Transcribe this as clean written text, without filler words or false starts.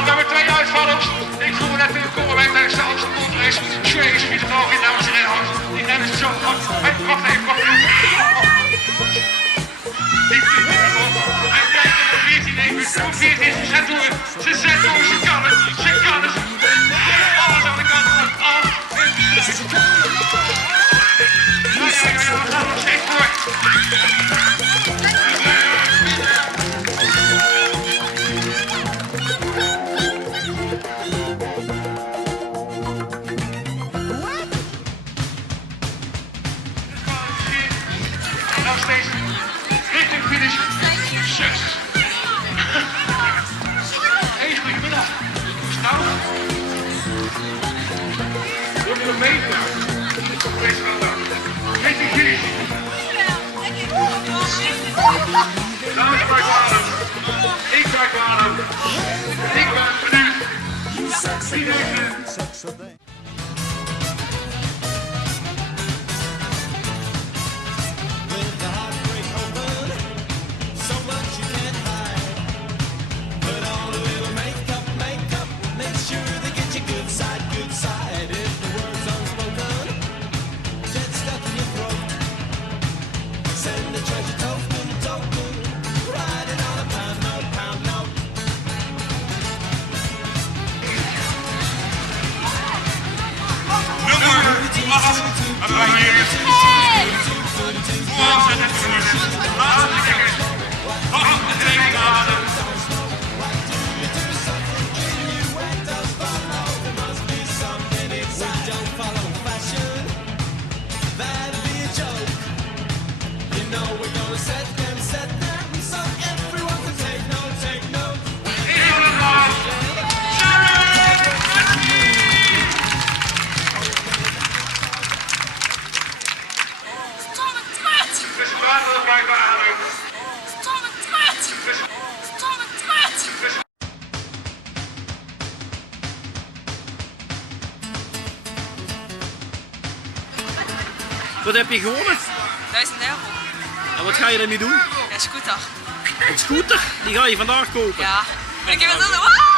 We hebben twee uitvallers. Ik voel net in de korenweg dat ik zelfs de mond is. Jezus, wie er nog in dames en heren. Die nemen ze zo. Wacht even. Ze zijn door, ze kan het. Alles aan de kant van we gaan nog steeds door. Nog steeds richting finish. 6. Hey, goedemiddag. Hoe is het nou? Doe je nog mee? Richting finish. Dames, kijk maar aan hem. Ik kijk maar aan hem. Ik ben benieuwd. Wie deze? Wat heb je gewonnen? 1000 euro. En wat ga je ermee doen? Ja, scooter. Een scooter? Die ga je vandaag kopen? Ja. Ik heb het zo.